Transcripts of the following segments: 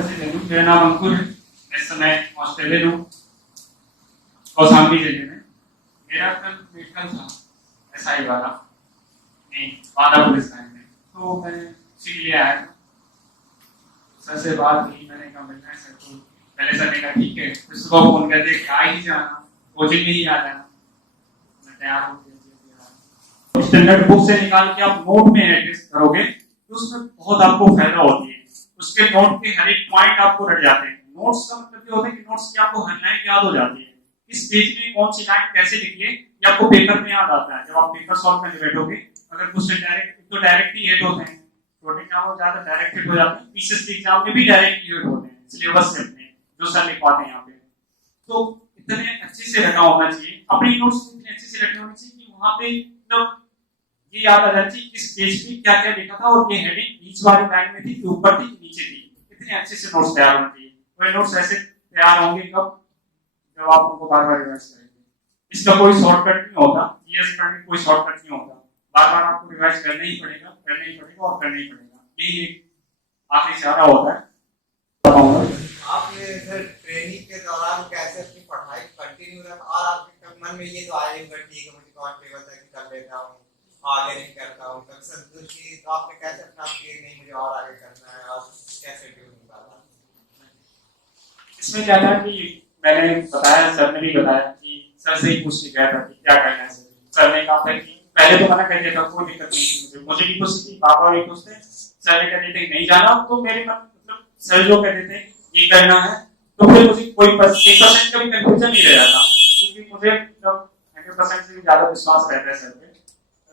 परिचय दे दूं, मेरा नाम अंकुर है। मैं इस समय ऑस्ट्रेलिया हूँ, कौशाम्बी जिले में। मेरा कल मेडिकल था, एसआई वाला, नहीं बांदा पुलिस लाइन में। तो मैं इसीलिए आया था। सर से बात हुई, मैंने कहा मिलना है सर। तो पहले सर ने कहा ठीक है, फिर सुबह फोन कर दिया कि आ ही जाना, कोचिंग में ही आ जाना। मैं तैयार हो गया। स्टैंडर्ड बुक से निकाल के आप नोट में एडजस्ट करोगे तो उसमें बहुत आपको फायदा होती है। उसके नोट के हर एक पॉइंट आपको रट जाते हैं। नोट्स का मतलब ये होता है कि नोट्स की आपको हर लाइन याद हो जाती है। इस पेज में कौन सी लाइन कैसे लिखी है ये आपको पेपर में याद आता है। जब आप पेपर सॉल्व करने बैठोगे, अगर क्वेश्चन डायरेक्ट ही हिट होते हैं, छोटे एग्जाम में ज्यादा डायरेक्ट हिट हो जाते हैं, पीसीएस एग्जाम में भी डायरेक्ट हिट होते हैं सिलेबस से अपने जो सर लिखवाते हैं यहाँ पे। तो इतने अच्छे से रखा होना चाहिए, अपनी नोट्स इतने अच्छे से रखनी होनी चाहिए कि वहां पे मतलब ये याद आ जाती है इस पेज पे क्या क्या लिखा था और ये हेडिंग बीच वाली लाइन में थी कि ऊपर थी कि नीचे थी। इतने अच्छे से नोट्स तैयार होने चाहिए। वही नोट्स ऐसे तैयार होंगे कब, जब आप उनको बार बार रिवाइज करेंगे। इसका कोई शॉर्टकट नहीं होता, जीएस पढ़ने में कोई शॉर्टकट नहीं होता। बार बार आपको रिवाइज करना ही पड़ेगा और करना ही पड़ेगा। यही एक आखिरी इशारा होता है। आपने सर ट्रेनिंग के दौरान कैसे अपनी पढ़ाई कंटिन्यू रखा और आपके मन में ये तो आएगा ठीक है मुझे कॉन्फिडेंस है कि कर लेता हूँ, आगे नहीं करता हूँ, कभी संतुष्टि तो आपने कैसे अपना कि नहीं मुझे और आगे करना है और कैसे ड्यूल निकाला? इसमें क्या था कि मैंने बताया, सर ने भी बताया कि सर से ही पूछ गया था कि क्या करना है। सर ने कहा था कि पहले तो मना कर दिया था, कोई दिक्कत नहीं, मुझे भी पूछती थी, पापा भी पूछते। सर ने कहते थे नहीं जाना, तो मेरे मतलब सर जो कहते थे ये करना है, तो फिर मुझे कोई 1% का भी कंफ्यूजन नहीं रह जाता, क्योंकि मुझे 100% से भी ज्यादा विश्वास रहता है सर पे।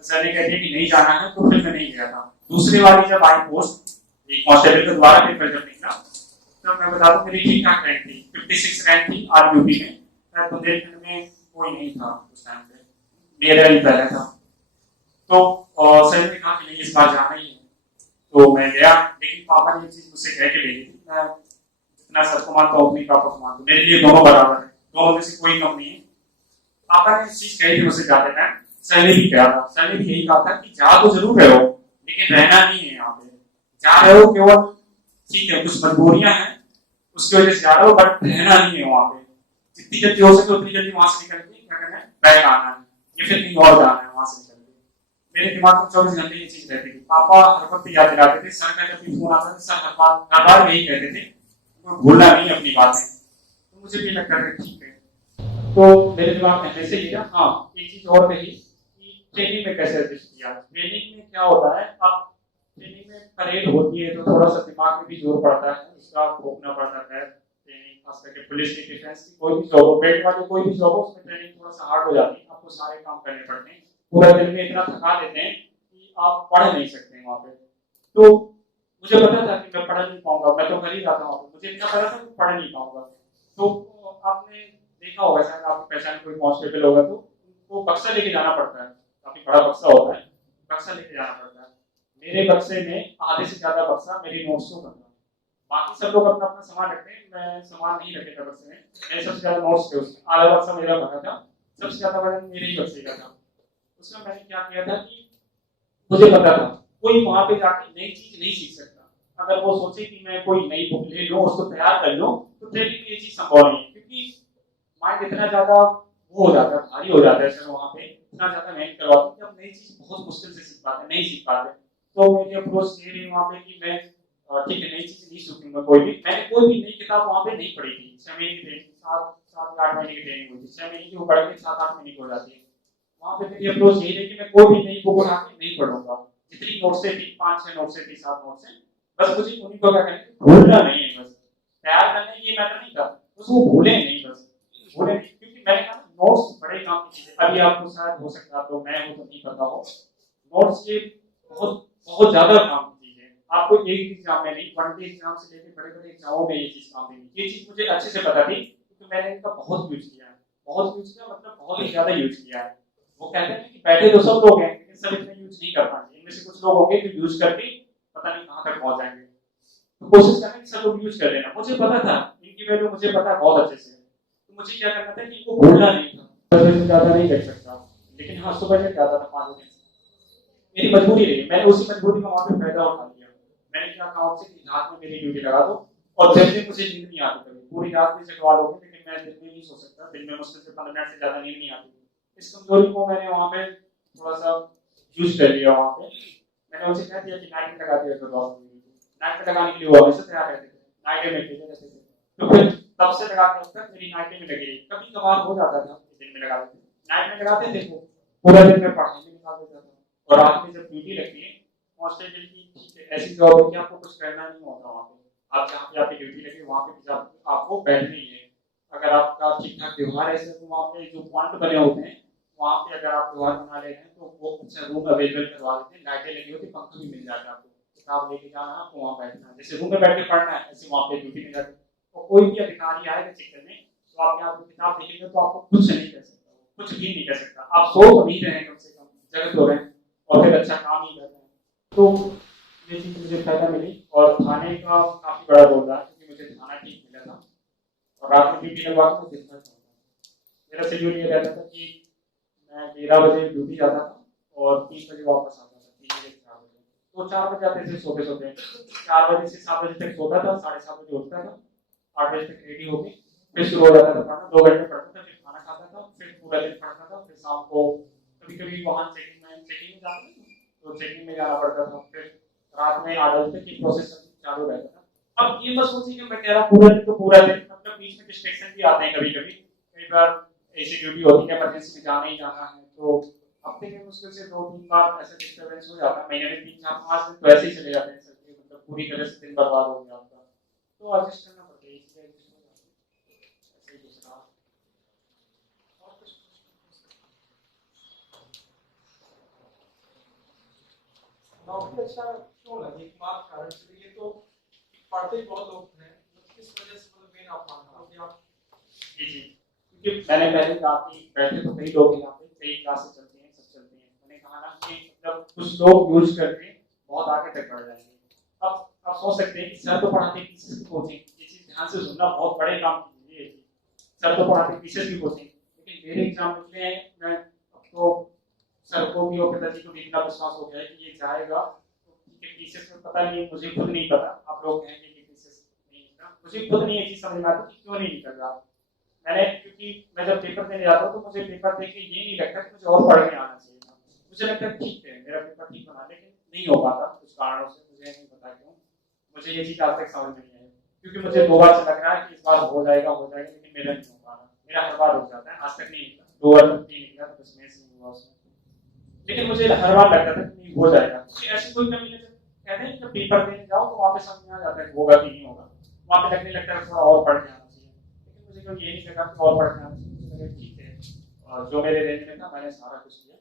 सर ने कह दिया कि नहीं जाना है, तो फिर मैं नहीं गया था। दूसरी बारी जब आई पोस्ट, एक कांस्टेबल का दोबारा पेपर जब निकला, तो मैं बता दूं मेरी ठीक ठाक रैंक थी, 56 रैंक थी आरयूपी में। मैं बुंदेलखंड में कोई नहीं था उस टाइम पे, मेरा ही पहला था। तो सर ने कहा कि नहीं इस बार जाना ही है, तो मैं गया। लेकिन पापा ने ये चीज मुझसे कह के ले ली थी, मैं जितना सर को मानता हूँ अपनी पापा को मानता हूँ, मेरे लिए दोनों बराबर है, दोनों में से कोई कम नहीं है। पापा ने चीज कही थी मुझसे जाते टाइम, सर ने भी कहा था, सर ने भी यही कहा था कि जा तो जरूर रहे हो लेकिन रहना नहीं है यहाँ पे। जा रहे हो केवल ठीक है, कुछ मजबूरियां हैं उसकी वजह से जा रहे हो, बट रहना नहीं है वहां पे। जितनी जल्दी हो सके उतनी जल्दी वहां से निकल के क्या करना है, बैक आना है या फिर कहीं और जाना है वहां से निकल के। मेरे दिमाग में 24 घंटे ये चीज रहती थी। पापा हर वक्त याद दिलाते थे, सर का जब भी फोन आता था सर हर बार यही कहते थे तो भूलना नहीं अपनी बातें। तो मुझे भी लगता था ठीक है। तो मेरे दिमाग में ऐसे ही था। हाँ, एक चीज और रही कि ट्रेनिंग में कैसे एडजस्ट किया। ट्रेनिंग में क्या होता है, आप ट्रेनिंग में परेड होती है तो थोड़ा सा दिमाग में भी जोर पड़ता है, उसका भोगना पड़ता है। ट्रेनिंग खास करके पुलिस की, डिफेंस की, कोई भी जॉब हो, पेट वाली कोई भी जॉब हो, उसमें ट्रेनिंग थोड़ा सा हार्ड हो जाती है। आपको सारे काम करने पड़ते हैं, पूरा दिन में इतना थका देते हैं कि आप पढ़ नहीं सकते वहां पे। तो मुझे पता था कि मैं पढ़ नहीं पाऊंगा, मैं तो कर ही रहा था वहां पे, मुझे इतना पता था कि पढ़ नहीं पाऊंगा। तो आपने देखा होगा शायद, आपकी पहचान कोई कांस्टेबल होगा तो उनको बक्सा लेके जाना पड़ता है, काफी बड़ा बक्सा होता है, बक्सा लेके जाना पड़ता है। मेरे बक्से में आधे से ज्यादा बक्सा मेरी नोट्स को करना। बाकी सब लोग अपना अपना सामान रखते हैं, मैं सामान नहीं रखे था बक्से में। मेरे सबसे ज्यादा नोट्स थे उसमें, आधा बक्सा मेरा भरा था, सबसे ज्यादा वजन मेरे ही बक्से का था। उसमें मैंने क्या किया था कि मुझे पता था कोई वहां पे जाके नई चीज नहीं सीख सकता। अगर वो सोचे कि मैं कोई नई बुक ले लूं, उसको तैयार कर लूं, तो ट्रेनिंग में ये चीज संभव नहीं है, क्योंकि माइंड इतना ज्यादा वो हो जाता है, भारी हो जाता है सर वहां पे, इतना ज्यादा मेहनत करवाते हैं कि आप नई चीज बहुत मुश्किल से सीख पाते, नहीं सीख पाते। तो मेरी अप्रोच ये रही वहां पे कि मैं ठीक है नई चीज नहीं सीखूंगा कोई भी। मैंने कोई भी नई किताब वहां पे नहीं पढ़ी थी। 6 महीने की ट्रेनिंग, 7 8 महीने की ट्रेनिंग हुई थी, 6 महीने की वो पढ़ के 7 8 महीने की हो जाती है। वहां पे मेरी अप्रोच यही रही कि मैं कोई भी नई बुक उठा के नहीं पढ़ूंगा। जितनी नोट से थी, 5 6 नोट से थी, 7 नोट से, बस मुझे उन्हीं को क्या करना है, भूलना नहीं है। बस तैयार करने ये मैटर नहीं था, बस वो भूले नहीं, बस भूले नहीं। क्योंकि मैंने कहा नोट्स बड़े काम की चीज है। अभी आपको शायद हो सकता है, तो मैं हूं तो नहीं पता हो, नोट्स ये बहुत बहुत ज्यादा काम की चीज है। आपको एक एग्जाम में नहीं, 1 डे एग्जाम से लेकर बड़े बड़े एग्जामों में ये चीज काम देगी। ये चीज मुझे अच्छे से पता थी, क्योंकि मैंने इनका बहुत यूज किया है। बहुत यूज किया मतलब बहुत ही ज्यादा यूज किया है। वो कहते हैं कि बैठे तो सब लोग हैं लेकिन सब इतना यूज नहीं कर पाएंगे। इनमें से कुछ लोग होंगे जो यूज करके पता नहीं कहां तक पहुंच जाएंगे। तो कोशिश करना कि सब लोग यूज कर लेना। मुझे पता था इनकी वैल्यू, मुझे पता है बहुत अच्छे से। तो मुझे क्या करना था कि इनको भूलना नहीं था। ज्यादा नहीं देख सकता, लेकिन हाँ सुबह में ज्यादा था 5 बजे। मेरी मजबूरी रही, मैंने उसी मजबूरी का वहां पे फायदा उठा लिया। मैंने क्या कहा उनसे कि रात में मेरी ड्यूटी लगा दो और दिन में मुझे नींद नहीं आती, कभी पूरी रात भी जगवा लोगे लेकिन मैं दिन में नहीं सो सकता, दिन में मुश्किल से 15 मिनट से ज्यादा नींद नहीं आती। इस कमजोरी को मैंने वहाँ पे थोड़ा सा यूज कर लिया। वहाँ पे मैंने उनसे कह दिया कि नाइट में लगा दिया करो आप, नाइट में लगाने के लिए वो हमेशा तैयार रहते थे, नाइट में भेजे रहते थे। तो फिर तब से लगा के अब तक मेरी नाइट में लगी। कभी कभार हो जाता था दिन में लगा देते, नाइट में लगाते थे वो पूरा दिन में पढ़ने में निकाल देता था। और रात में जब ड्यूटी लगती है हॉस्पिटल की, ठीक है ऐसी जॉब है कि आपको कुछ करना नहीं होता वहाँ पे, आप जहाँ पे आपकी ड्यूटी लगी वहाँ पे आपको बैठना ही है। अगर आपका ठीक ठाक व्यवहार है तो वहाँ पे जो पॉइंट बने होते हैं वहाँ पे अगर आप व्यवहार बना ले रहे हैं तो वो अच्छा रूम अवेलेबल करवा देते हैं, लाइटें लगी होती, पंखा भी मिल जाता है आपको, किताब लेके जाना है आपको वहाँ बैठना है, जैसे रूम में बैठ के पढ़ना है ऐसे वहाँ पे ड्यूटी में जाके। और कोई भी अधिकारी आएगा चेक करने तो आप यहाँ पे किताब देखेंगे तो आपको कुछ नहीं कर सकता, कुछ भी नहीं कर सकता। आप सो तो नहीं रहे हैं, कम से कम जगह तो रहे हैं और फिर अच्छा काम ही कर रहे हैं। तो ये चीज़ मुझे फायदा मिली और खाने का काफ़ी बड़ा रोल रहा क्योंकि मुझे खाना ठीक मिला था और रात में ड्यूटी लगवा के मैं देखना चाहता था। मेरा शेड्यूल ये रहता था कि मैं 11 बजे ड्यूटी जाता था और 3 बजे वापस आता था, 3 बजे 4 बजे, तो 4 बजे आते थे सोते सोते, 4 बजे से 7 बजे तक सोता था, 7:30 बजे उठता था, 8 बजे तक रेडी होके फिर शुरू हो जाता था पढ़ना, 2 घंटे पढ़ता था, फिर खाना खाता था, फिर पूरा दिन पढ़ता था, फिर शाम को कभी कभी वहाँ चेकिंग में जाता था तो चेकिंग में जाना पड़ता था, फिर रात में 8 बजे तक ये प्रोसेस चालू रहता था। अब ये मत सोचिए कि मैं कह रहा हूँ पूरा दिन, तो पूरा दिन मतलब बीच में डिस्ट्रैक्शन भी आते हैं कभी कभी, कई बार ऐसी ड्यूटी होती है इमरजेंसी में जाना ही जाना है, तो हफ्ते में मुश्किल से 2-3 बार ऐसा डिस्टर्बेंस हो जाता है, महीने में 3-4-5 दिन तो ऐसे ही चले जाते हैं सर, मतलब पूरी तरह से दिन बर्बाद हो गया आपका, तो एडजस्ट करना पड़ता है, इसलिए एडजस्ट हो जाता है। ऐसे ही दूसरा और कुछ नौकरी अच्छा क्यों लगी, एक बात कारण से ये तो पढ़ते बहुत लोग हैं, किस वजह से मतलब मेन आप मानना कि आप जी क्योंकि मैंने पहले कहा कि बैठे तो कई लोग यहाँ पे कई क्लासेस चलती हैं, सब चलती हैं, मैंने कहा ना कि मतलब कुछ लोग यूज करके बहुत आगे तक बढ़ जाएंगे। अब आप सोच सकते हैं कि सर तो पढ़ाते पीछे की कोचिंग, ये चीज ध्यान से सुनना, बहुत बड़े काम की है, सर तो पढ़ाते पीछे की कोचिंग, लेकिन मेरे एग्जाम निकले हैं, मैं अब तो सर को भी और पिताजी को भी इतना विश्वास हो गया है कि ये जाएगा तो ठीक है, पीसेस में पता नहीं, मुझे खुद नहीं पता, आप लोग कहेंगे कि पीसेस नहीं निकला, मुझे खुद नहीं ये चीज समझ में आती कि क्यों नहीं निकल रहा। मैंने क्योंकि मैं जब पेपर देने जाता हूँ तो मुझे पेपर देख के ये नहीं लगता कि मुझे और पढ़ के आना चाहिए था, मुझे लगता है ठीक है मेरा पेपर ठीक बना, लेकिन नहीं हो पाता कुछ कारणों से, मुझे नहीं पता क्यों, मुझे ये चीज आज तक समझ में नहीं आई, क्योंकि मुझे 2 बार से लग रहा है कि इस बार हो जाएगा लेकिन मेरा नहीं हो पा रहा, मेरा हर बार हो जाता है, आज तक नहीं निकला, 2 बार तक नहीं निकला, बस में से नहीं हुआ उसमें, लेकिन मुझे हर बार लगता था कि नहीं हो जाएगा, क्योंकि ऐसी कोई कमी नहीं। कहते हैं कि जब पेपर देने जाओ तो वहाँ पे समझ में आ जाता है होगा कि नहीं होगा, वहाँ पे लगने लगता है थोड़ा और पढ़ के आना चाहिए, लेकिन मुझे कोई ये नहीं लगा कि और पढ़ के आना चाहिए, मुझे लगा ठीक है और जो मेरे रेंज में था मैंने सारा कुछ किया।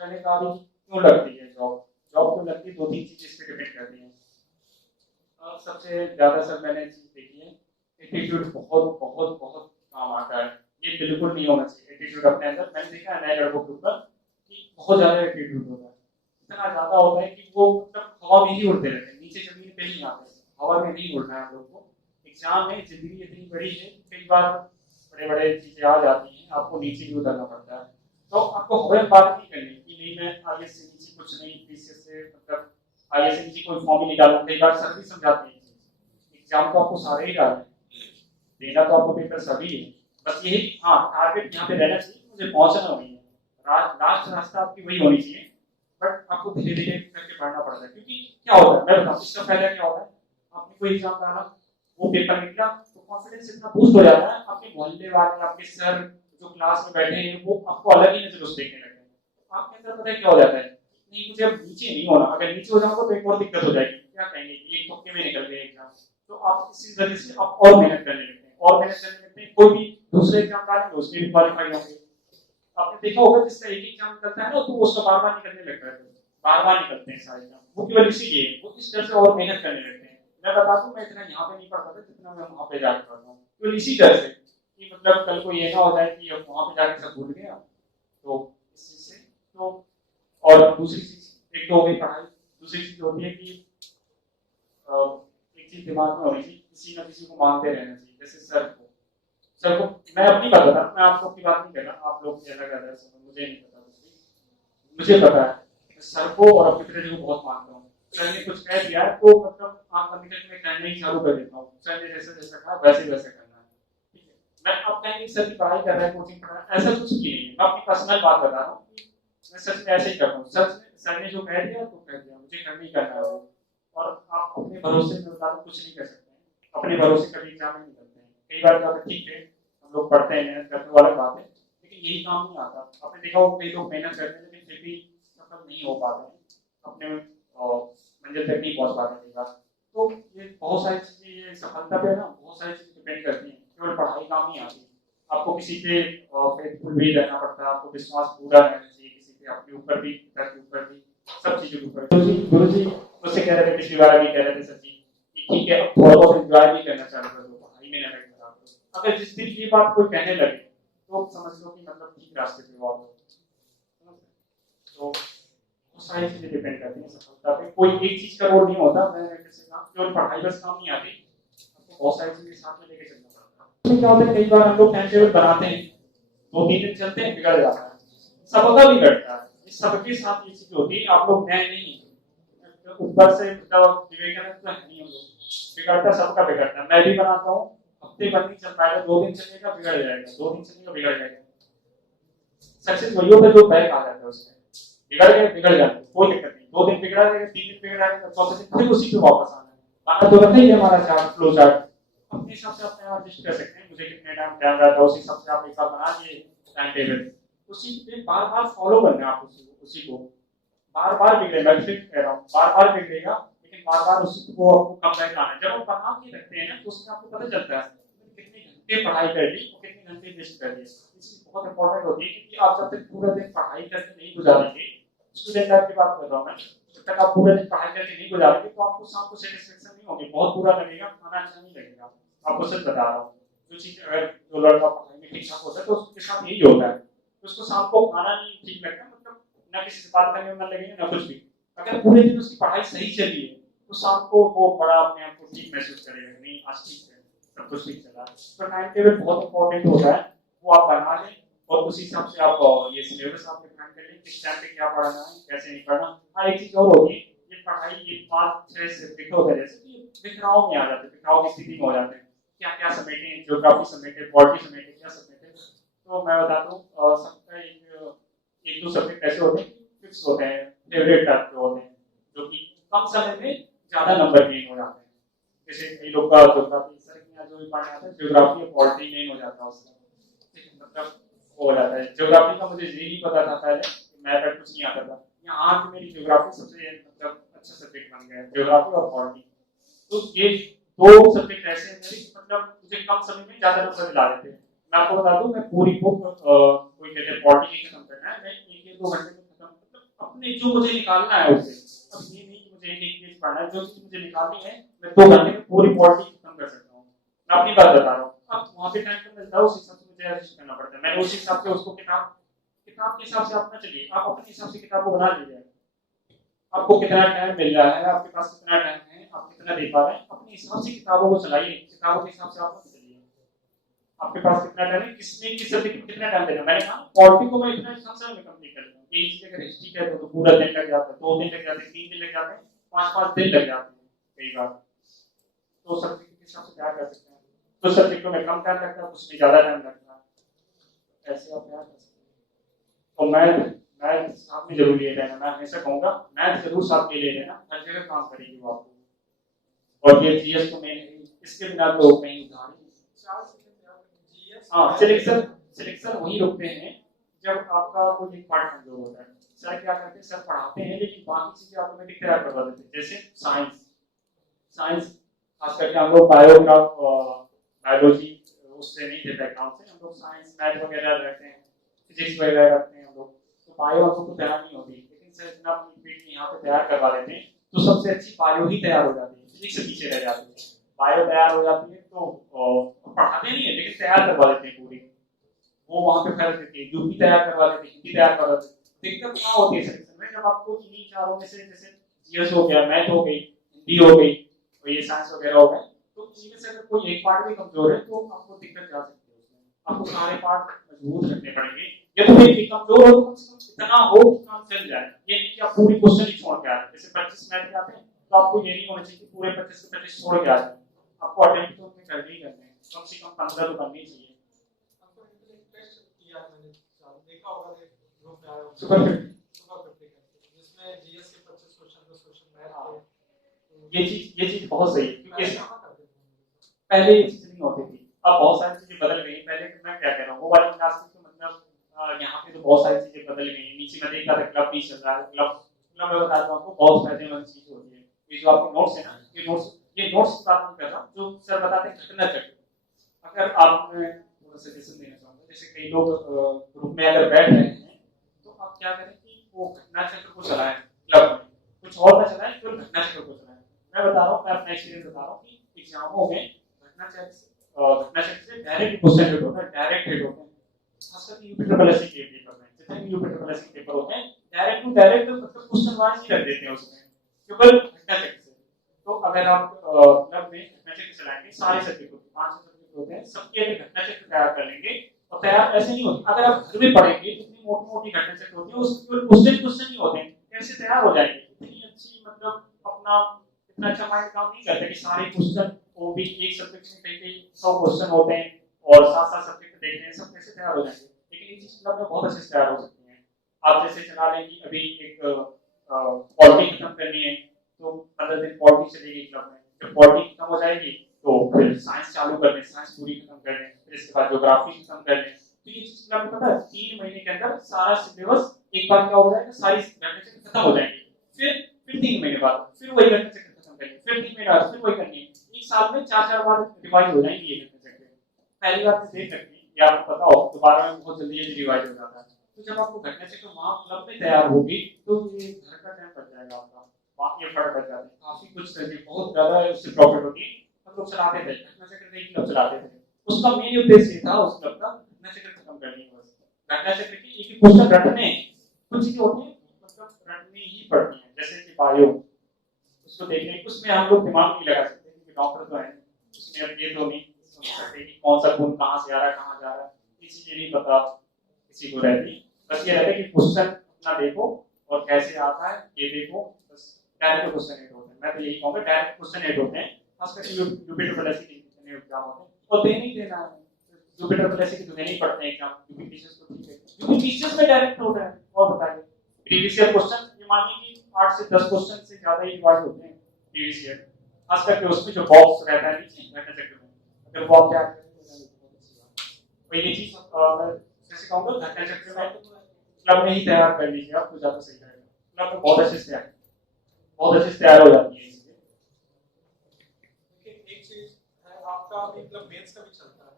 मैंने कहा भी क्यों लगती है जॉब, जॉब क्यों लगती है, 2-3 चीजें इस पर डिपेंड करती हैं। सबसे ज्यादा सर मैंने चीज देखी है, एटीट्यूड बहुत बहुत बहुत काम आता है, ये बिल्कुल नहीं होना चाहिए एटीट्यूड अपने अंदर, मैंने देखा है नए लड़कों के ऊपर कि बहुत ज्यादा एटीट्यूड होता है, इतना ज्यादा होता है कि वो मतलब हवा में ही उड़ते रहते हैं, नीचे जमीन पे नहीं आते, हवा में नहीं उड़ना है हम लोग को। एग्जाम में जिंदगी इतनी बड़ी है, कई बार बड़े बड़े चीजें आ जाती हैं, आपको नीचे ही उतरना पड़ता है, तो आपको हवा में बात नहीं करनी कि नहीं मैं आगे से नीचे कुछ नहीं, पीछे से मतलब आगे से नीचे कोई फॉर्म ही नहीं डालूं, कई बार सर भी समझाते हैं एग्जाम तो आपको सारे ही डालना है, देना तो आपको पेपर सभी है, बस यही हाँ टारगेट यहाँ पे रहना चाहिए, मुझे पहुंचना नहीं है, लास्ट रास्ता आपकी वही होनी चाहिए, बट आपको धीरे धीरे करके पढ़ना पड़ता है, क्योंकि क्या होता है मैं बताऊँ, इसका फायदा क्या होता है, आपने कोई एग्जाम डाला, वो पेपर निकला तो कॉन्फिडेंस इतना बूस्ट हो जाता है, आपके मोहल्ले वाले आपके सर जो क्लास में बैठे हैं वो आपको अलग ही नजर से देखने लगते हैं, आपके अंदर पता है क्या हो जाता है, नहीं मुझे अब नीचे नहीं होना, अगर नीचे हो जाऊंगा तो एक और दिक्कत हो जाएगी, क्या कहेंगे कि एक तुक्के में निकल गए एग्जाम, तो आप इसी वजह से आप और मेहनत करने लगते हैं, और मेहनत करने लगते हैं, कोई भी दूसरे एग्जाम डालेंगे उसमें भी क्वालिफाई होंगे, आपने देखा होगा जिसका एक एग्जाम निकलता है ना तो उसका बार बार निकलने लगता है, बार बार निकलते हैं सारे एग्जाम, वो केवल इसीलिए वो इस तरह से और मेहनत करने लगते हैं। मैं बता दूं मैं इतना यहाँ पे नहीं पढ़ता था जितना मैं वहाँ पे जाकर पढ़ता हूँ, केवल इसी तरह से कि मतलब कल को ये ना हो जाए कि अब वहाँ पे जाके सब भूल गया, तो इस चीज से तो और दूसरी चीज एक तो हो गई पढ़ाई, दूसरी चीज होती है कि एक चीज दिमाग में होनी चाहिए, किसी ना किसी को मानते रहना चाहिए, जैसे सर को मैं अपनी बात बता, मैं आपको अपनी बात नहीं कहना, आप लोग क्या लगा रहे हैं मुझे नहीं पता कुछ भी, मुझे पता है मैं सर को और अपने पिताजी को बहुत मानता हूँ, सर ने कुछ कह दिया तो मतलब आंख बंद करके मैं कहना ही चालू कर देता हूँ, सर ने जैसे जैसा कहा वैसे वैसे करना है, ठीक है। मैं अब कहेंगे सर की पढ़ाई कर रहा है, कोचिंग पढ़ रहा है, ऐसा कुछ भी नहीं है। मैं अपनी पर्सनल बात बता रहा हूँ कि मैं सच में ऐसे ही कर रहा हूँ। सर ने जो कह दिया तो कह दिया, मुझे करना ही करना है वो। और आप अपने भरोसे में बता दो कुछ नहीं कर सकते हैं, अपने भरोसे कभी एग्जाम नहीं करते हैं। कई बार क्या होता है, ठीक है हम लोग पढ़ते हैं, मेहनत करने वाला बात है, लेकिन यही काम नहीं आता। आपने देखा हो कई लोग मेहनत करते हैं लेकिन फिर भी सफल नहीं हो पाते हैं, अपने मंजिल तक नहीं पहुंच पाते कई बार। तो ये बहुत सारी चीजें, ये सफलता पे ना बहुत सारी चीजें डिपेंड करती हैं, केवल पढ़ाई काम नहीं आती। आपको किसी पे फेथफुल भी रहना पड़ता है, आपको विश्वास पूरा रहना चाहिए किसी पे, अपने ऊपर भी, पिता के ऊपर भी, सब चीजों के ऊपर। गुरुजी मुझसे कह रहे थे, पिछली बार भी कह रहे थे सर जी कि ठीक है अब थोड़ा बहुत एंजॉय भी करना चालू कर दो, पढ़ाई में ना लगे खराब करो। अगर जिस दिन ये बात कोई कहने लगे तो समझ लो कि मतलब ठीक रास्ते पे हो आप लोग। तो बहुत सारी चीजें डिपेंड करती हैं सफलता पे, कोई एक चीज का रोल नहीं होता। मैंने जैसे कहा केवल पढ़ाई बस काम नहीं आती, आपको बहुत सारी चीजें साथ में लेके चलना पड़ता है। क्या होता है कई बार हम लोग टाइम टेबल बनाते हैं, 2-3 दिन चलते हैं, बिगड़ जाता है, सबका बिगड़ता है। इस सबके साथ ये चीज होती है, आप लोग नए नहीं ऊपर से मतलब विवेकानंद तो है नहीं, हम लोग बिगड़ता सबका बिगड़ता है। मैं भी बनाता हूँ, हफ्ते भर नहीं चल पाएगा, 2 दिन चलेगा बिगड़ जाएगा, 2 दिन चलेगा बिगड़ जाएगा। सक्सेस वही होता है जो बैक आ जाता है उसमें, बिगड़ गए बिगड़ जाते, कोई दिक्कत नहीं, 2 दिन बिगड़ा रहेगा, 3 दिन बिगड़ा रहेगा, चौथे दिन फिर उसी पे वापस आना है। आना तो रखा ही है हमारा चार्ट, फ्लो चार्ट, अपने हिसाब से अपने आप एडजस्ट कर सकते हैं। मुझे कितने टाइम ध्यान रहता है उस हिसाब से आप एक बार बना दिए टाइम टेबल, उसी पे बार बार फॉलो करना है आप उसी को बार बार बिगड़ेगा, फिर कह रहा हूँ बार बार बिगड़ेगा, लेकिन बार बार उसी को आपको कम बैक आना है। जब आप बना के रखते हैं ना तो उसमें आपको पता चलता है कितने घंटे पढ़ाई कर ली और कितने घंटे वेस्ट कर दिए। इसलिए बहुत इंपॉर्टेंट होती है क्योंकि आप जब तक पूरा दिन पढ़ाई करके नहीं गुजारेंगे, स्टूडेंट लाइफ की बात कर रहा हूँ मैं, जब तक आप पूरा दिन पढ़ाई करके नहीं गुजारेंगे तो आपको शाम को सेटिस्फेक्शन नहीं होगी, बहुत बुरा लगेगा, खाना अच्छा नहीं लगेगा। आपको सच बता रहा हूँ, जो चीज अगर जो लड़का पढ़ाई में ठीक ठाक होता है तो उसके साथ यही होता है, उसको शाम को खाना नहीं ठीक लगता, मतलब ना किसी से बात करने में मन लगेगा ना कुछ भी। अगर पूरे दिन उसकी पढ़ाई सही चली है तो शाम को वो बड़ा अपने आप को ठीक महसूस करेगा, नहीं आज ठीक है, सब कुछ ठीक चला। तो टाइम टेबल बहुत इंपॉर्टेंट होता है, वो आप बना लें और उसी हिसाब से आप ये सिलेबस आप डिफाइन कर लें, किस टाइम पे क्या पढ़ना है, कैसे नहीं पढ़ना। हाँ एक चीज और होगी, ये पढ़ाई ये 5-6 सब्जेक्ट होते हैं जैसे कि बिखराव में आ जाते हैं, बिखराव की स्थिति में हो जाते हैं, क्या क्या समेटें, ज्योग्राफी समेटें, पॉलिटी समेटें, क्या समेटें। तो मैं बताता हूँ सबका एक दो सब्जेक्ट ऐसे होते हैं फिक्स होते हैं, फेवरेट टाइप के होते हैं, जो कि कम समय में ज्यादा नंबर गेन हो जाते हैं। जैसे कई लोग का ज्योग्राफी सर के यहाँ जो भी पढ़ना आता है, ज्योग्राफी और पॉलिटी मेन हो जाता है उसका, मतलब हो जाता है। ज्योग्राफी का मुझे यही पता था पहले, मैथ तक कुछ नहीं आता था, यहाँ आके मेरी ज्योग्राफी सबसे मतलब अच्छा सब्जेक्ट बन गया, ज्योग्राफी और पॉलिटी। तो ये दो सब्जेक्ट ऐसे हैं मेरे, मतलब मुझे कम समय में ज्यादा नंबर दिला देते हैं। मैं आपको बता दूं, मैं पूरी बुक कोई कहते हैं पॉलिटी की खत्म करना है, मैं 1-2 घंटे में खत्म, मतलब अपने जो मुझे निकालना है उससे, अब ये नहीं कि मुझे एक पेज पढ़ना है, जो चीज मुझे निकालनी है मैं 2 घंटे में पूरी पॉलिटी खत्म कर सकता हूँ। मैं अपनी बात बता रहा हूँ, अब वहाँ पे टाइम कम मिलता है, उस हिसाब से मुझे एडजस्ट करना पड़ता है। मैंने उस हिसाब से उसको किताब के हिसाब से अपना चलिए, आप अपने हिसाब से किताब को बना लीजिए, आपको कितना टाइम मिल रहा है, आपके पास कितना टाइम है, आप कितना दे पा रहे हैं, अपने हिसाब से किताबों को चलाइए, किताबों के हिसाब से आप चलिए। आपके पास कितना टाइम है, किसमें किस सब्जेक्ट में कितना टाइम देना। मैंने कहा पॉलिटी को मैं इतना कम समय में कंप्लीट कर लूंगा, यही चीज अगर हिस्ट्री का तो पूरा दिन लग जाता है, 2 दिन लग जाते हैं, 3 दिन लग जाते हैं, 5-5 दिन लग जाते हैं कई बार। तो सब्जेक्ट के हिसाब से क्या कर सकते हैं, तो सब्जेक्टों में कम टाइम लगता है, उसमें ज्यादा टाइम लगता है, ऐसे आप क्या कर सकते हैं। और मैथ साथ में जरूर ले लेना, मैं हमेशा कहूंगा मैथ जरूर साथ में ले लेना, हर जगह काम करेगी वो आपको। और ये जीएस तो मेन है, इसके बिना तो कहीं उधार नहीं। हाँ सिलेक्शन वही रुकते हैं जब आपका कोई एक पार्ट कमजोर होता है। सर क्या करते हैं, सर पढ़ाते हैं लेकिन बाकी चीजें ऑटोमेटिक तैयार करवा देते हैं। जैसे साइंस खास करके हम लोग बायोलॉजी उससे नहीं थे बैकग्राउंड से, हम लोग साइंस मैथ वगैरह रखते हैं, फिजिक्स वगैरह रखते हैं हम लोग, तो बायो हम लोग को तैयार नहीं होती, लेकिन सर इतना अपनी पीठ यहाँ पे तैयार करवा देते हैं तो सबसे अच्छी बायो ही तैयार हो जाती है, फिजिक्स से पीछे रह जाती है, बायो तैयार हो जाती है। तो पढ़ाते नहीं है लेकिन तैयार करवा देते हैं पूरी, वो वहां पे फैल देती है, यूपी तैयार करवा देते हैं, हिंदी तैयार करवा देते हैं। दिक्कत क्या होती है सिलेक्शन में, जब आपको इन्हीं चारों में से जैसे जीएस हो गया, मैथ हो गई, हिंदी हो गई, और ये साइंस वगैरह हो गए, तो इनमें से अगर कोई एक पार्ट भी कमजोर है तो आपको दिक्कत जा सकती है उसमें, आपको सारे पार्ट मजबूत रखने पड़ेंगे, ये तो भाई कमजोर हो तो कम से कम इतना हो कि काम चल जाए। ये नहीं कि आप पूरी क्वेश्चन ही छोड़ के आ रहे हैं। जैसे 25 मैथ के आते हैं तो आपको ये नहीं होना चाहिए कि पूरे 25 के 25 छोड़ के आ जाए। आपको अटेम्प्ट तो उतने करने ही करने हैं, कम से कम 15 तो करने ही चाहिए। हमको एक टेस्ट किया है मैंने, देखा होगा ग्रुप में आया होगा सुपर सुपर 50 करके, जिसमें जीएस के 25 क्वेश्चन 10 क्वेश्चन मैथ थे। ये चीज बहुत सही है, क्योंकि पहले कहाँ करते थे? पहले ये चीज नहीं होती थी। अब बहुत सारी चीजें बदल गई। पहले मैं क्या कह रहा हूँ, वो वाली क्लास में तो मतलब यहाँ पे तो बहुत सारी चीजें बदल गई हैं। नीचे मैं देखा था क्लब भी चल रहा है। क्लब क्लब में बताता हूँ आपको, बहुत फायदेमंद चीज होती है। ये जो आपके नोट्स है ना, ये नोट्स की बात नहीं कर रहा, जो सर बताते हैं घटना चक्र। अगर आप थोड़ा सजेशन देना चाहूंगा, जैसे कई लोग ग्रुप में अगर बैठ रहे हैं तो आप क्या करें कि वो घटना चक्र को चलाएं क्लब में, कुछ और ना चलाएं, केवल घटना चक्र को चलाएं। मैं बता रहा हूँ, मैं अपना एक्सपीरियंस बता रहा हूँ कि एग्जामों में घटना चक्र से डायरेक्ट क्वेश्चन हिट होता है, डायरेक्ट हिट होते हैं। खासकर यूपीट्रिपल के पेपर में जितने भी यूपीट्रिपल के पेपर होते हैं, डायरेक्ट टू डायरेक्ट मतलब क्वेश्चन वाइज ही रख देते हैं उसमें, केवल घटना चक्र से। तो अगर आप क्लब में घटना चक्र चलाएंगे, सारे सब्जेक्ट होते हैं, 5 सब्जेक्ट होते हैं, सबके लिए घटना चक्र तैयार कर लेंगे। और तैयार ऐसे नहीं होती, अगर आप घर में पढ़ेंगे इतनी मोटी मोटी घटना चक्र होती है, उसमें केवल क्वेश्चन ही होते हैं, कैसे तैयार हो जाएंगे। इतनी अच्छी मतलब अपना इतना अच्छा माइंड काम नहीं करता कि सारे क्वेश्चन, वो भी एक सब्जेक्ट में कई 100 क्वेश्चन होते हैं और 7-7 सब्जेक्ट देख रहे हैं, सब कैसे तैयार हो जाएंगे। लेकिन ये चीज क्लब में बहुत अच्छे से तैयार हो सकती है। आप जैसे चला लें कि अभी एक पॉलिटी खत्म करनी है तो 15 दिन पॉलिटी चलेगी क्लब में। जब पॉलिटी खत्म हो जाएगी तो फिर साइंस चालू कर लें, साइंस पूरी खत्म कर लें, फिर इसके बाद ज्योग्राफी खत्म कर लें। तो ये चीज क्लब में पता है 3 महीने के अंदर सारा सिलेबस एक बार क्या हो जाएगा, सारी घटना चक्र खत्म हो जाएंगी। फिर 3 महीने बाद फिर वही घटना चक्र खत्म करेंगे, फिर 3 महीने बाद फिर वही करनी है। एक साल में 4-4 बार रिवाइज हो जाएंगी ये घटना चक्र। पहली बार तो देख सकते हैं या आपको पता हो, दोबारा में बहुत जल्दी ये रिवाइज हो जाता है। तो जब आपको घटना चक्र वहां क्लब में तैयार होगी तो ये घर का टाइम बच जाएगा आपका, बाकी ये फर्क बच जाता है काफी कुछ करके, बहुत ज्यादा उससे प्रॉफिट होती है। हम लोग चलाते थे घटना चक्र, नहीं क्लब चलाते थे, उसका मेन उद्देश्य ये था उस क्लब का घटना चक्र खत्म करनी है। बस घटना चक्र की एक एक क्वेश्चन रटने, कुछ चीजें होती है मतलब रटनी ही पड़ती है, जैसे कि बायो, उसको देखने उसमें हम लोग दिमाग नहीं लगा सकते क्योंकि डॉक्टर तो है, उसमें अब ये तो नहीं समझ सकते कि कौन सा खून कहाँ से आ रहा है, कहाँ जा रहा है, ये चीजें नहीं पता किसी को रहती। बस ये रहता है कि क्वेश्चन अपना देखो और कैसे आता है ये देखो, बस डायरेक्ट क्वेश्चन एड होते हैं। मैं तो यही कहूँगा डायरेक्ट क्वेश्चन एड होते हैं, खासकर यूपीट्रिपल के जितने एग्जाम होते हैं, और देने ही देना है। यूपीट्रिपल के तो देने ही पड़ते हैं एग्जाम, यूपीपीसीएस तो ठीक है, यूपीपीसीएस में डायरेक्ट होता है। और बताइए प्रीवियस ईयर क्वेश्चन, ये मानिए कि 8 से 10 क्वेश्चन से ज्यादा ही रिवाइज होते हैं प्रीवियस ईयर, खास करके उसमें जो बॉक्स रहता है नीचे घटना चक्र में, अगर वो आप याद करें तो ये चीज मैं जैसे कहूँगा घटना चक्र में क्लब में ही तैयार कर लीजिए आप, तो ज्यादा सही रहेगा। क्लब में बहुत अच्छे से तैयार हो जाती है चीजें। एक चीज है, आपका अभी क्लब मेंस का भी चलता है,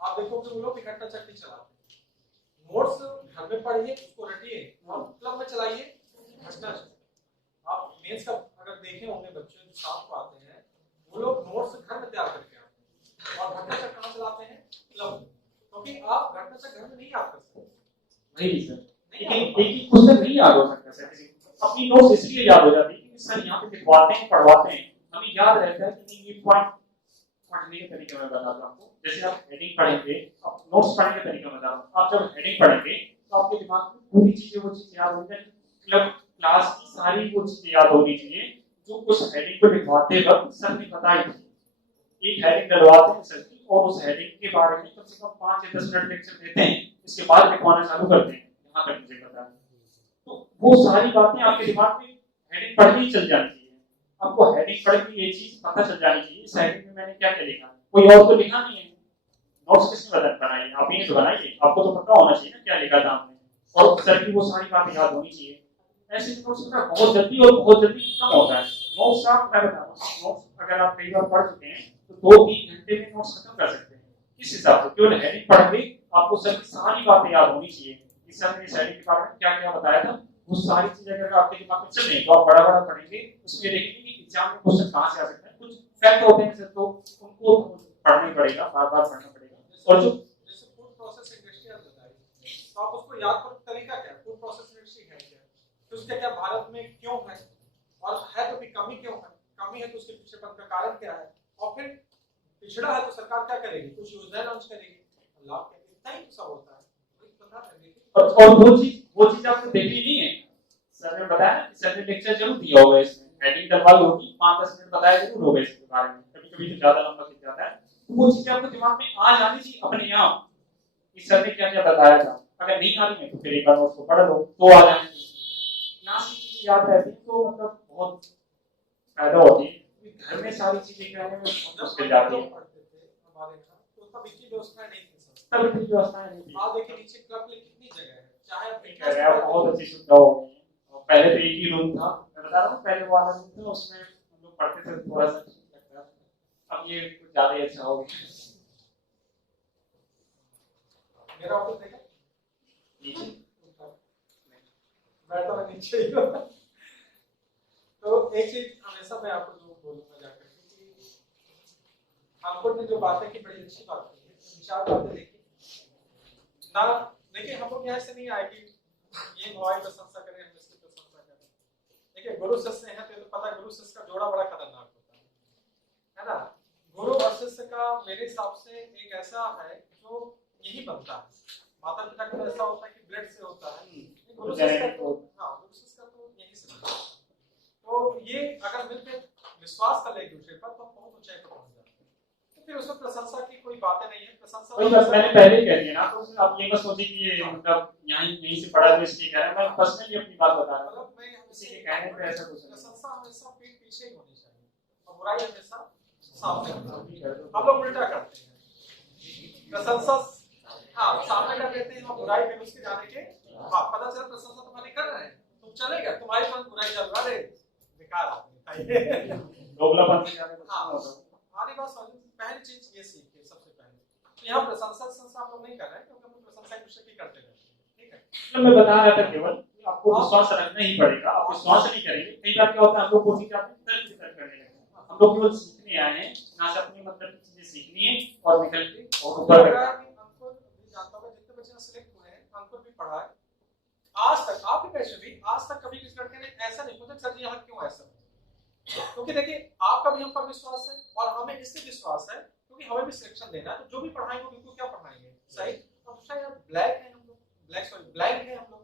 आप देखो कि वो लोग इकट्ठा चक्की चलाते हैं, नोट्स घर में पढ़िए, उसको रटिए और क्लब में चलाइए घटना चक्र। आप मेंस का अगर देखे होंगे बच्चे जो साथ को आते हैं, वो लोग नोट्स घर में तैयार करके आते हैं और घटना चक्र कहाँ चलाते हैं, क्लब में। क्योंकि आप घटना चक्र घर में नहीं याद कर सकते। नहीं सर, लेकिन एक ही क्वेश्चन नहीं याद हो सकता सर, अपनी नोट्स इसलिए याद हो जाती है क्योंकि सर यहाँ पे लिखवाते हैं, पढ़वाते हैं, हमें याद रहता है कि ये पॉइंट पढ़ने के तरीके में बताता हूँ आपको। जैसे आप हेडिंग पढ़ेंगे, आप नोट्स पढ़ने के तरीके में बता रहा हूँ, आप जब हेडिंग पढ़ेंगे तो आपके दिमाग में पूरी चीजें वो चीज याद होगी, मतलब क्लास की सारी वो चीजें याद होनी चाहिए जो उस हेडिंग को लिखवाते वक्त सर ने बताई थी। एक हेडिंग डलवाते हैं सर की और उस हेडिंग के बारे में कम से कम 5 या 10 मिनट लेक्चर देते हैं, इसके बाद लिखवाना चालू करते हैं, यहाँ तक मुझे पता है। तो वो सारी बातें आपके दिमाग में हेडिंग पढ़ के ही चल जानी चाहिए। आपको हेडिंग पढ़ के ये चीज पता चल जानी चाहिए, इस हेडिंग में मैंने क्या क्या लिखा, कोई और तो लिखा नहीं है। नोट्स किसने बनाई, आप ही ने तो बनाई, आपको तो पता होना चाहिए ना क्या लिखा था आपने, और सर की वो सारी बातें याद होनी चाहिए। ऐसे नोट्स का बहुत जल्दी खत्म होता है। नोट्स आप मैं बता रहा हूँ, नोट्स अगर आप कई बार पढ़ चुके हैं तो 2-3 घंटे में नोट्स खत्म कर सकते हैं। किस हिसाब से, केवल हेडिंग पढ़ के आपको सर की सारी बातें याद होनी चाहिए कि सर ने इस हेडिंग के बारे में क्या क्या बताया था, वो सारी चीजें अगर आपके दिमाग में चल रही तो आप बड़ा बड़ा पढ़ेंगे, उसमें देखेंगे कि एग्जाम में क्वेश्चन कहाँ से आ सकता है। कुछ फैक्ट होते हैं सर तो उनको पढ़ना ही पड़ेगा, बार बार पढ़ना पड़ेगा। और जो जैसे फूड प्रोसेस इंडस्ट्री आप बताइए, तो आप उसको याद करो तरीका क्या है, फूड प्रोसेस इंडस्ट्री है क्या, तो उसका क्या भारत में क्यों है, और है तो फिर कमी क्यों है, कमी है तो उसके पीछे का कारण क्या है, और फिर पिछड़ा है तो सरकार क्या करेगी, कुछ योजना लॉन्च करेगी, लाभ क्या, इतना ही सब होता है। बता देंगे। और वो चीज आपने देखी नहीं है। सर ने बताया ना, सर ने लेक्चर जरूर दिया होगा, इसमें हेडिंग डलवाई होगी, 5-10 मिनट बताया जरूर होगा इसके बारे में, कभी कभी तो ज्यादा लंबा खिंच जाता है। तो वो चीजें आपके दिमाग में आ जानी चाहिए अपने आप कि सर ने क्या क्या बताया था। अगर नहीं आ रही है तो फिर एक बार उसको पढ़ लो तो आ जाए। ना चीजें याद रहती है तो मतलब बहुत फायदा होती है। घर में सारी चीजें कहने में बहुत मुश्किल जाती है। पढ़ते थे हमारे यहाँ, तो तब इतनी व्यवस्था नहीं थी सर। तब इतनी व्यवस्थाएं नहीं थी। आप देखिए नीचे क्लब में कितनी जगह है, चाहे आप कह रहे हैं बहुत अच्छी सुविधा हो गई है। और पहले तो एक ही रूम था, मैं बता रहा हूँ पहले वाला रूम था, उसमें हम लोग पढ़ते थे, थोड़ा सा लगता था। अब ये कुछ ज्यादा ही अच्छा हो गया। मेरा ऑफिस देखा नीचे बैठता मैं नीचे ही हूँ। तो एक चीज हमेशा मैं आपको जो बोलूंगा जाकर कि हमको ने जो बातें की बड़ी अच्छी बात की है, 4 बातें देखी ना। देखिए हम लोग यहाँ से नहीं आए कि ये मोबाइल प्रशंसा करें, हम इसकी प्रशंसा करें। देखिए गुरु शिष्य हैं तो पता है गुरु शिष्य का जोड़ा बड़ा खतरनाक होता है ना। गुरु और शिष्य का मेरे हिसाब से एक ऐसा है जो यही बनता है। माता पिता का ऐसा होता है कि ब्लड से होता है, गुरु शिष्य का तो गुरु शिष्य का तो यही से बनता है। तो ये अगर मिलकर विश्वास कर ले एक दूसरे पर तो हम बहुत ऊंचाई पर पहुंच जाते हैं। तो फिर उसमें प्रशंसा की कोई बातें नहीं है। प्रशंसा वही बस मैंने पहले ही कह दिया ना, तो आप ये मत सोचिए कि ये मतलब यहीं से पढ़ा तो इसलिए कह रहा हूं। मैं पर्सनली अपनी बात बता रहा हूं, मतलब मैं किसी के कहने पे ऐसा कुछ नहीं। प्रशंसा हमेशा पीठ पीछे ही होनी चाहिए और बुराई हमेशा सामने होनी चाहिए। हम लोग उल्टा करते हैं, प्रशंसा हाँ सामने कर देते हैं और बुराई फिर उसके जाने के बाद पता चला प्रशंसा तुम्हारी कर रहे हैं, तुम चलेगा तुम्हारी पास बुराई चल रहा है, बेकार आदमी दोगलापन से जाने का हमारी बात समझ। पहली चीज ये सीखिए सबसे पहले, तो यहाँ प्रशंसा हम लोग नहीं कर रहे हैं क्योंकि हम लोग प्रशंसा एक दूसरे की करते रहते हैं, ठीक है। मतलब मैं बता रहा था केवल आपको विश्वास रखना ही पड़ेगा। आप विश्वास नहीं करेंगे, कई बार क्या होता है हम लोग कोचिंग जाते हैं तर्क करने लगते हैं। हम लोग केवल सीखने आए हैं, ना से अपनी मतलब की चीजें सीखनी है और निकल के और ऊपर करना है। अंकुर भी जानता होगा, जितने बच्चे सिलेक्ट हुए हैं अंकुर भी पढ़ा है आज तक, आप भी कैसे भी आज तक कभी किसी लड़के ने ऐसा नहीं पूछा सर यहाँ क्यों ऐसा है। क्योंकि देखिए आपका भी हम पर विश्वास है और हमें इससे विश्वास है क्योंकि हमें भी सिलेक्शन देना है। तो जो भी पढ़ाएंगे बिल्कुल क्या पढ़ाएंगे सही। और दूसरा यार ब्लैक है हम लोग, ब्लैंक है हम लोग।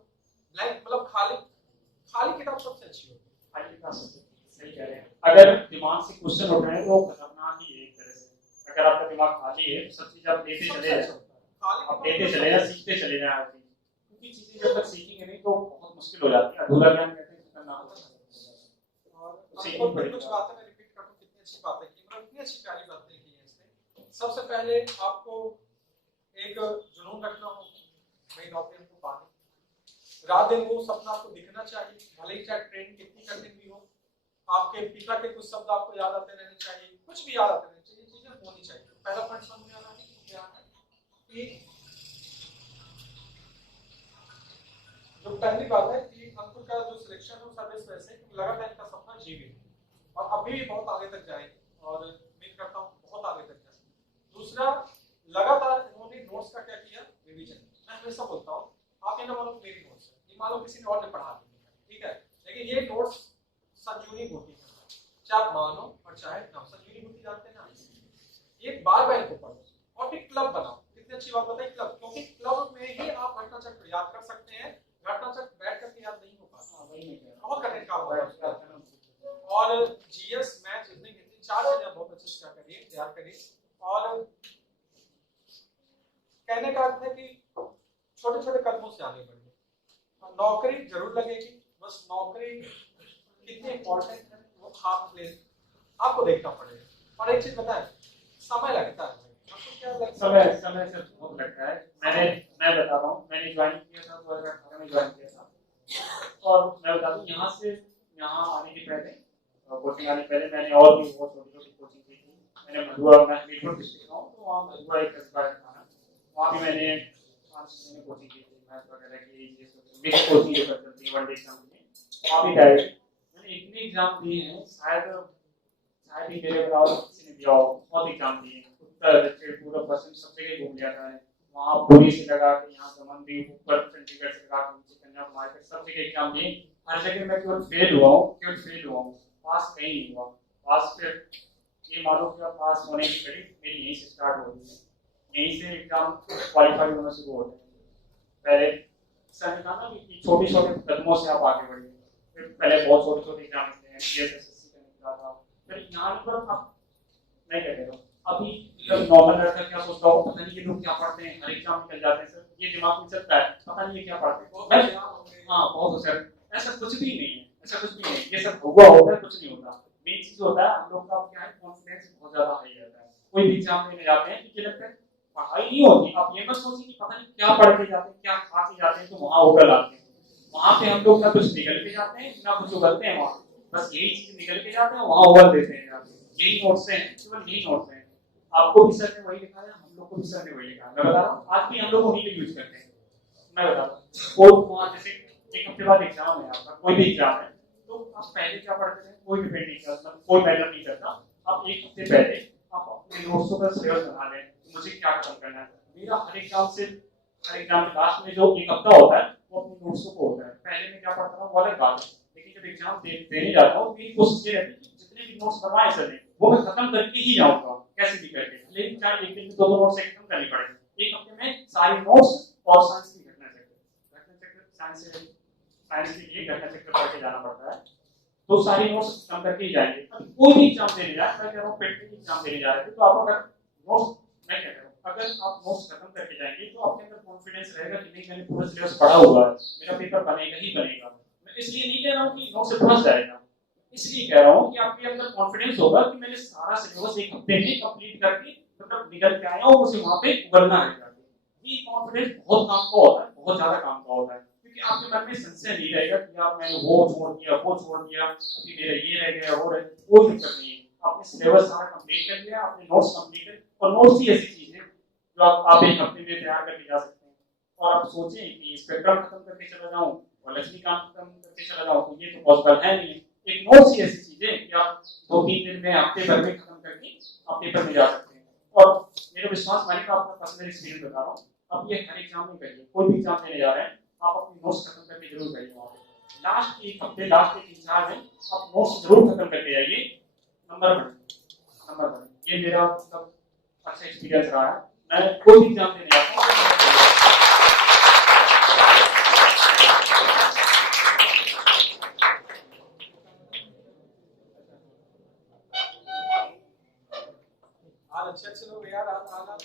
ब्लैंक मतलब खाली किताब सबसे अच्छी होती है। खाली किताब सही कह रहे हैं। अगर दिमाग से क्वेश्चन उठ रहे हैं तो खतरनाक ही है एक तरह से। अगर आपका दिमाग खाली है तो सब चीज आप लेते चले जाए, आप लेते चले जाए, सीखते चले जाए हर चीज। क्योंकि चीजें जब तक सीखेंगे नहीं तो बहुत मुश्किल हो जाती है। अधूरा ज्ञान कहते हैं खतरनाक होता है। और कुछ बातें मैं रिपीट करता हूं, कितनी अच्छी बातें की, मतलब इतनी अच्छी प्यारी बातें की हैं इसने। सबसे पहले आपको एक जुनून रखना हो, मेरी नौकरी हमको पानी, रात दिन वो सपना आपको दिखना चाहिए, भले ही चाहे ट्रेन कितनी कठिन भी हो। आपके पिता के कुछ शब्द आपको याद आते रहने चाहिए, कुछ भी याद आते रहने चाहिए, चीजें होनी चाहिए। पहला पॉइंट समझ में आ रहा है क्या है कि जो पहली बात है कि अंकुर का जो सिलेक्शन है सर्विस वैसे लगातार इनका सपना जीवित और अभी भी बहुत आगे तक जाएंगे और उम्मीद करता हूँ बहुत आगे तक जाए। दूसरा लगातार इन्होंने नोट्स का क्या किया, रिवीजन। मैं हमेशा बोलता हूँ आप ये ना मानो मेरी नोट्स है, ये मानो किसी ने और ने पढ़ा दी, ठीक है, लेकिन ये नोट्स संजीवनी बूटी है, चाहे आप मानो और चाहे ना। संजीवनी बूटी जानते हैं ना, ये बार इनको पढ़ो और फिर क्लब बनाओ। कितनी अच्छी बात बताई क्लब, क्योंकि क्लब में ही आप घटना चक्र याद कर सकते हैं। घटना चक्र बैठ करके याद नहीं हो पाता, बहुत कठिन काम होगा। और जीएस मैथ रीजनिंग हिंदी 4 चीजें बहुत अच्छे से करिए, तैयार करिए। और कहने का अर्थ है कि छोटे छोटे कदमों से आगे बढ़िए। नौकरी जरूर लगेगी, बस नौकरी कितनी इंपॉर्टेंट है वो आपको देखना पड़ेगा। और एक चीज बताएं, समय लगता है। समय से बहुत लगता है। मैं बता रहा हूँ, मैंने ज्वाइन किया था 2018 में ज्वाइन किया था। और मैं बता दूं यहाँ आने के पहले, कोचिंग आने पहले मैंने और भी बहुत छोटी कोचिंग की थी। मैंने भदुआ, मैं मीरपुर डिस्ट्रिक्ट का हूँ, तो वहाँ भदुआ एक कस्बा था, वहाँ भी मैंने 5 महीने कोचिंग की थी, मैथ वगैरह की मिक्स कोचिंग जो करती थी, 1 डे एग्जाम में वहाँ भी गए। मैंने इतने एग्जाम दिए हैं, शायद ही मेरे बराबर किसी ने दिया हो। बहुत एग्जाम दिए हैं, उत्तर दक्षिण पूरा पश्चिम सब जगह घूम लिया था। वहाँ पुरी से लगा के यहाँ दमनदीप, ऊपर चंडीगढ़ से लगा के नीचे कन्याकुमारी तक सब जगह एग्जाम दिए। हर जगह मैं केवल फेल हुआ हूँ, पास कहीं नहीं हुआ। पास फिर ये मानो कि पास होने की कड़ी मेरी यहीं से स्टार्ट हो रही है, यहीं से एग्जाम क्वालिफाई होना शुरू होते हैं। पहले सर ने कहा ना कि छोटे छोटे कदमों से आप आगे बढ़िए। फिर पहले बहुत छोटे छोटे एग्जाम होते हैं, PSSSC का निकला था, फिर यहाँ पर आप नहीं कह रहे हो अभी नॉर्मल लड़का क्या सोचता हो, पता नहीं ये लोग क्या पढ़ते हैं, हर एग्जाम निकल जाते हैं सर, ये दिमाग में चलता है, पता नहीं ये क्या पढ़ते हैं। हाँ बहुत सर, ऐसा कुछ भी नहीं है, ऐसा कुछ भी नहीं है, ये सब हुआ होता है, कुछ नहीं होता। मेन चीज होता है हम लोग का क्या है, कॉन्फिडेंस बहुत ज्यादा हाई रहता है। कोई भी एग्जाम देने जाते हैं तो लगता है पढ़ाई नहीं होती, आप ये मत सोचिए कि पता नहीं क्या पढ़ के जाते हैं, क्या खा के जाते हैं तो वहां उगल आते हैं। वहां पे हम लोग ना कुछ निकल के जाते हैं ना कुछ उगलते हैं, वहां बस यही चीज निकल के जाते हैं, वहां उगल देते हैं जाके। यही नोट्स हैं, केवल यही नोट्स हैं। आपको भी सर ने वही लिखा है, हम लोग को भी सर ने वही लिखा है। मैं बता रहा हूँ आज भी हम लोग उन्हीं का यूज करते हैं। मैं बता रहा हूँ और वहाँ जैसे एक हफ्ते बाद एग्जाम है आपका, कोई भी एग्जाम है, तो आप पहले क्या पढ़ते थे कोई डिपेंड नहीं करता, कोई मैटर नहीं करता। आप एक हफ्ते पहले आप अपने नोट्सों का सिलेबस बना लें, मुझे क्या खत्म करना है। मेरा हर एग्जाम से हर एग्जाम के लास्ट में जो एक हफ्ता होता है वो अपने नोट्सों को होता है। पहले मैं क्या पढ़ता था वो अलग बात है, लेकिन जब एग्जाम देने जाता हूँ मेरी कोशिश ये रहती है कि जितने भी नोट्स बनवाए सर ने वो मैं खत्म करके ही जाऊंगा, कैसे भी करके। लेकिन चाहे एक दिन में दो नोट्स खत्म करनी पड़े, एक हफ्ते में सारे नोट्स और साइंस की घटना चक्र साइंस के लिए घटना चक्र पढ़ के जाना पड़ता है, तो सारी नोट्स खत्म करके ही जाएंगे। अब कोई भी एग्जाम देने जाए, मैं कह रहा हूँ पेट की एग्जाम देने जा रहे थे तो आप अगर नोट्स, मैं कह रहा हूँ अगर आप नोट्स खत्म करके जाएंगे तो आपके अंदर कॉन्फिडेंस रहेगा कि नहीं मैंने पूरा सिलेबस पढ़ा हुआ है, मेरा पेपर बनेगा ही बनेगा। मैं इसलिए नहीं कह रहा हूँ कि नोट्स से फंस जाएगा, इसलिए कह रहा हूँ कि आपके अंदर कॉन्फिडेंस होगा कि मैंने सारा सिलेबस एक हफ्ते में कंप्लीट करके मतलब निकल के आया हूँ, मुझे वहां पे उगलना है जाके। ये कॉन्फिडेंस बहुत काम का होता है, बहुत ज्यादा काम का होता है, क्योंकि आपके मन में संशय नहीं रहेगा कि यार मैंने वो छोड़ दिया वो छोड़ दिया, अभी मेरा ये रह गया वो रह गया। कोई दिक्कत नहीं है, आपने सिलेबस सारा कंप्लीट कर लिया, आपने नोट्स कंप्लीट कर, और नोट्स ही ऐसी चीज है जो आप एक हफ्ते में तैयार करके जा सकते हैं। और आप सोचें कि स्पेक्ट्रम खत्म करके चला जाऊं और लक्ष्मीकांत खत्म करके चला जाऊं, तो ये तो पॉसिबल है नहीं। एक नोट्स ही ऐसी चीज है कि आप 2-3 दिन में हफ्ते भर में खत्म करके आप पेपर में जा सकते हैं। और मेरा विश्वास मानिएगा, आपका पर्सनल एक्सपीरियंस बता रहा हूँ, अब ये हर एग्जाम में करिए, कोई भी एग्जाम देने जा रहे हैं आप अपनी नोट्स खत्म करके जरूर जाइए वहाँ पे। लास्ट एक हफ्ते, लास्ट एक 3-4 दिन आप नोट्स जरूर खत्म करके जाइए, नंबर वन। ये मेरा मतलब अच्छा एक्सपीरियंस रहा है। मैं कोई भी एग्जाम देने जाता हूँ आज अच्छे लोग यार, आज